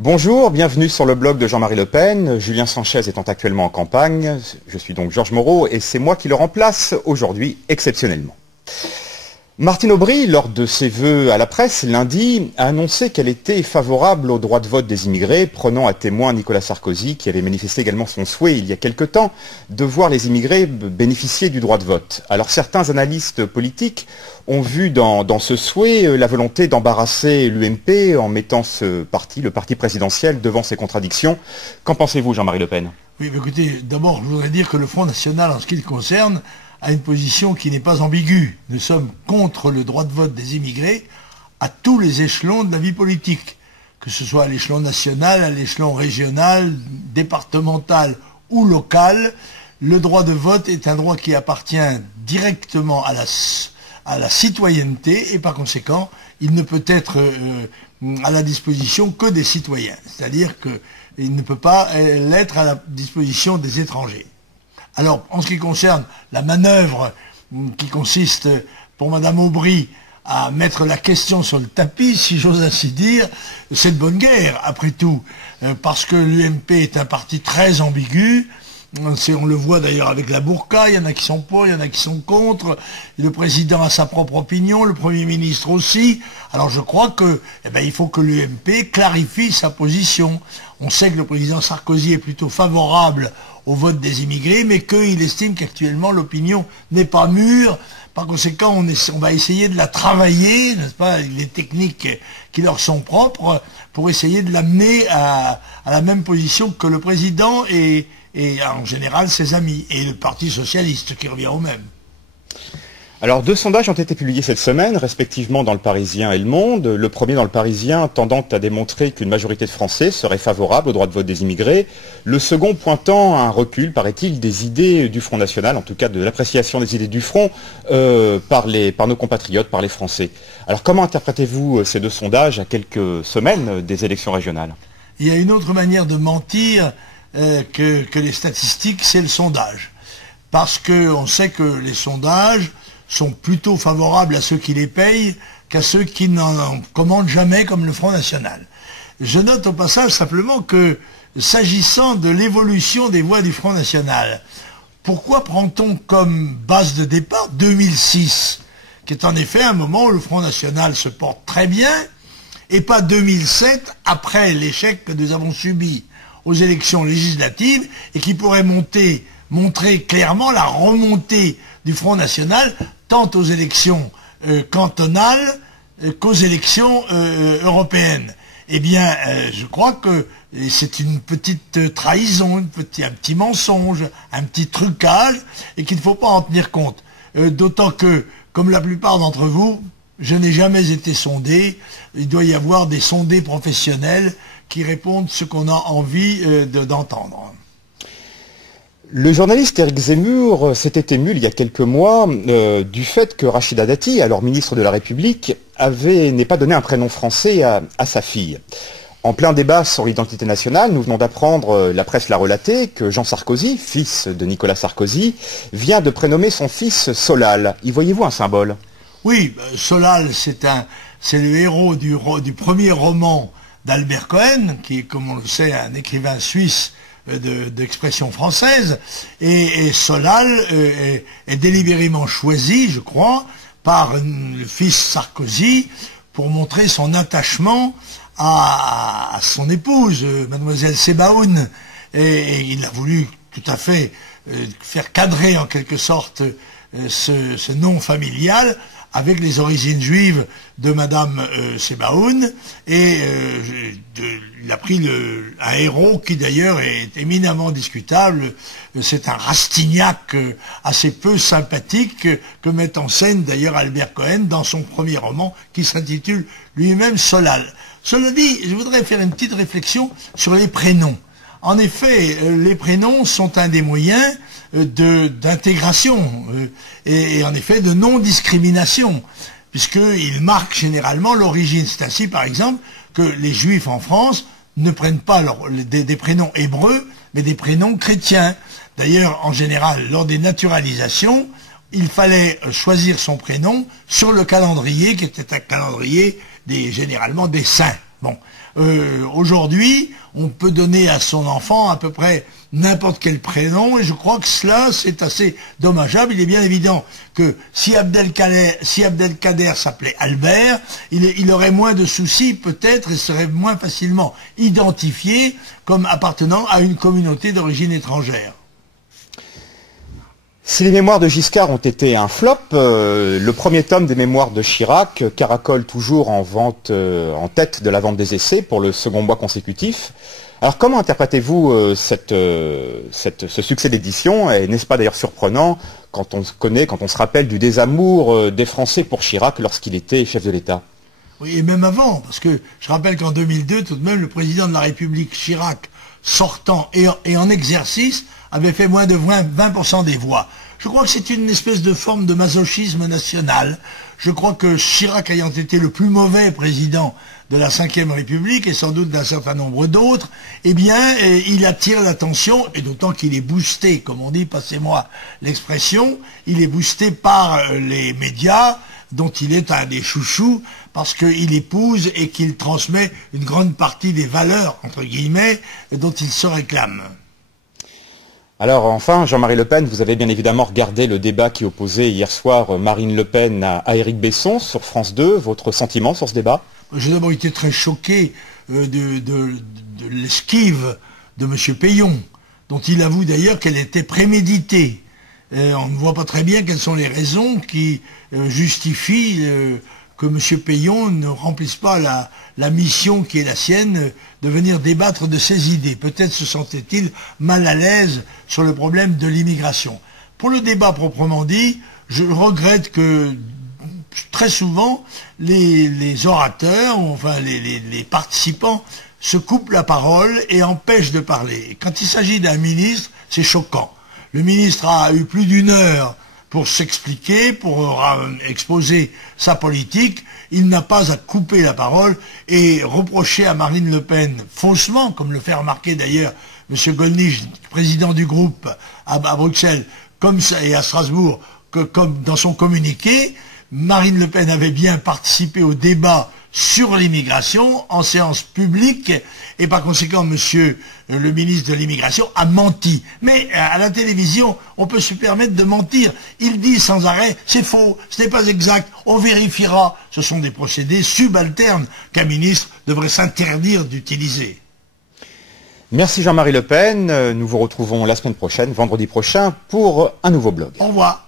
Bonjour, bienvenue sur le blog de Jean-Marie Le Pen. Julien Sanchez étant actuellement en campagne, je suis donc Georges Moreau et c'est moi qui le remplace aujourd'hui exceptionnellement. Martine Aubry, lors de ses vœux à la presse lundi, a annoncé qu'elle était favorable au droit de vote des immigrés, prenant à témoin Nicolas Sarkozy, qui avait manifesté également son souhait il y a quelque temps de voir les immigrés bénéficier du droit de vote. Alors certains analystes politiques ont vu dans ce souhait la volonté d'embarrasser l'UMP en mettant le parti présidentiel, devant ses contradictions. Qu'en pensez-vous, Jean-Marie Le Pen? Oui, mais écoutez, d'abord, je voudrais dire que le Front National, en ce qui le concerne, a une position qui n'est pas ambiguë. Nous sommes contre le droit de vote des immigrés à tous les échelons de la vie politique, que ce soit à l'échelon national, à l'échelon régional, départemental ou local. Le droit de vote est un droit qui appartient directement à la citoyenneté et par conséquent, il ne peut être à la disposition que des citoyens. C'est-à-dire qu'il ne peut pas l'être à la disposition des étrangers. Alors, en ce qui concerne la manœuvre qui consiste pour Madame Aubry à mettre la question sur le tapis, si j'ose ainsi dire, c'est de bonne guerre, après tout, parce que l'UMP est un parti très ambigu. On le voit d'ailleurs avec la burqa, il y en a qui sont pour, il y en a qui sont contre, le président a sa propre opinion, le Premier ministre aussi. Alors je crois que, il faut que l'UMP clarifie sa position. On sait que le président Sarkozy est plutôt favorable au vote des immigrés, mais qu'il estime qu'actuellement l'opinion n'est pas mûre. Par conséquent, on va essayer de la travailler, n'est-ce pas, les techniques qui leur sont propres, pour essayer de l'amener à la même position que le président et en général ses amis, et le Parti socialiste qui revient au même. Alors, deux sondages ont été publiés cette semaine, respectivement dans Le Parisien et Le Monde. Le premier dans Le Parisien tendant à démontrer qu'une majorité de Français serait favorable au droit de vote des immigrés. Le second pointant à un recul, paraît-il, des idées du Front National, en tout cas de l'appréciation des idées du Front par nos compatriotes, par les Français. Alors, comment interprétez-vous ces deux sondages à quelques semaines des élections régionales? Il y a une autre manière de mentir que les statistiques, c'est le sondage. Parce qu'on sait que les sondages sont plutôt favorables à ceux qui les payent qu'à ceux qui n'en commandent jamais, comme le Front National. Je note au passage simplement que, s'agissant de l'évolution des voix du Front National, pourquoi prend-on comme base de départ 2006, qui est en effet un moment où le Front National se porte très bien, et pas 2007, après l'échec que nous avons subi aux élections législatives, et qui pourrait montrer clairement la remontée du Front National, tant aux élections cantonales qu'aux élections européennes. Eh bien, je crois que c'est une petite trahison, un petit mensonge, un petit trucage, et qu'il ne faut pas en tenir compte. D'autant que, comme la plupart d'entre vous, je n'ai jamais été sondé. Il doit y avoir des sondés professionnels qui répondent ce qu'on a envie d'entendre. Le journaliste Éric Zemmour s'était ému il y a quelques mois du fait que Rachida Dati, alors ministre de la République, n'ait pas donné un prénom français à sa fille. En plein débat sur l'identité nationale, nous venons d'apprendre, la presse l'a relaté, que Jean Sarkozy, fils de Nicolas Sarkozy, vient de prénommer son fils Solal. Y voyez-vous un symbole? Oui, Solal, c'est le héros du premier roman d'Albert Cohen, qui est, comme on le sait, un écrivain suisse d'expression française, et Solal est délibérément choisi, je crois, par le fils Sarkozy pour montrer son attachement à son épouse, mademoiselle Sebaoun, et il a voulu tout à fait faire cadrer en quelque sorte ce nom familial avec les origines juives de Madame Sebaoun, et il a pris un héros qui d'ailleurs est éminemment discutable. C'est un Rastignac assez peu sympathique que met en scène d'ailleurs Albert Cohen dans son premier roman qui s'intitule lui-même Solal. Cela dit, je voudrais faire une petite réflexion sur les prénoms. En effet, les prénoms sont un des moyens d'intégration et en effet de non-discrimination, puisqu'ils marquent généralement l'origine. C'est ainsi, par exemple, que les Juifs en France ne prennent pas des prénoms hébreux, mais des prénoms chrétiens. D'ailleurs, en général, lors des naturalisations, il fallait choisir son prénom sur le calendrier, qui était un calendrier généralement des saints. Bon, aujourd'hui, on peut donner à son enfant à peu près n'importe quel prénom, et je crois que cela, c'est assez dommageable. Il est bien évident que si Abdelkader s'appelait Albert, il aurait moins de soucis peut-être et serait moins facilement identifié comme appartenant à une communauté d'origine étrangère. Si les mémoires de Giscard ont été un flop, le premier tome des mémoires de Chirac caracole toujours en vente, en tête de la vente des essais pour le second mois consécutif. Alors comment interprétez-vous ce succès d'édition? Et n'est-ce pas d'ailleurs surprenant quand on se rappelle du désamour des Français pour Chirac lorsqu'il était chef de l'État? Oui, et même avant, parce que je rappelle qu'en 2002, tout de même, le président de la République, Chirac, sortant et en exercice, avait fait moins de 20% des voix. Je crois que c'est une espèce de forme de masochisme national. Je crois que Chirac ayant été le plus mauvais président de la Ve République, et sans doute d'un certain nombre d'autres, eh bien, il attire l'attention, et d'autant qu'il est boosté, comme on dit, passez-moi l'expression, il est boosté par les médias, dont il est un des chouchous, parce qu'il épouse et qu'il transmet une grande partie des valeurs, entre guillemets, dont il se réclame. Alors enfin, Jean-Marie Le Pen, vous avez bien évidemment regardé le débat qui opposait hier soir Marine Le Pen à Éric Besson sur France 2. Votre sentiment sur ce débat? J'ai d'abord été très choqué de l'esquive de M. Peillon, dont il avoue d'ailleurs qu'elle était préméditée. On ne voit pas très bien quelles sont les raisons qui justifient que M. Peillon ne remplisse pas la mission qui est la sienne de venir débattre de ses idées. Peut-être se sentait-il mal à l'aise sur le problème de l'immigration. Pour le débat proprement dit, je regrette que très souvent les orateurs, enfin les participants, se coupent la parole et empêchent de parler. Quand il s'agit d'un ministre, c'est choquant. Le ministre a eu plus d'une heure pour s'expliquer, pour exposer sa politique. Il n'a pas à couper la parole et reprocher à Marine Le Pen, faussement, comme le fait remarquer d'ailleurs M. Gollnisch, président du groupe à Bruxelles, comme ça, et à Strasbourg, comme dans son communiqué, Marine Le Pen avait bien participé au débat sur l'immigration en séance publique et par conséquent monsieur le ministre de l'immigration a menti. Mais à la télévision on peut se permettre de mentir. Il dit sans arrêt c'est faux, ce n'est pas exact, on vérifiera. Ce sont des procédés subalternes qu'un ministre devrait s'interdire d'utiliser. Merci Jean-Marie Le Pen, nous vous retrouvons la semaine prochaine, vendredi prochain, pour un nouveau blog. Au revoir.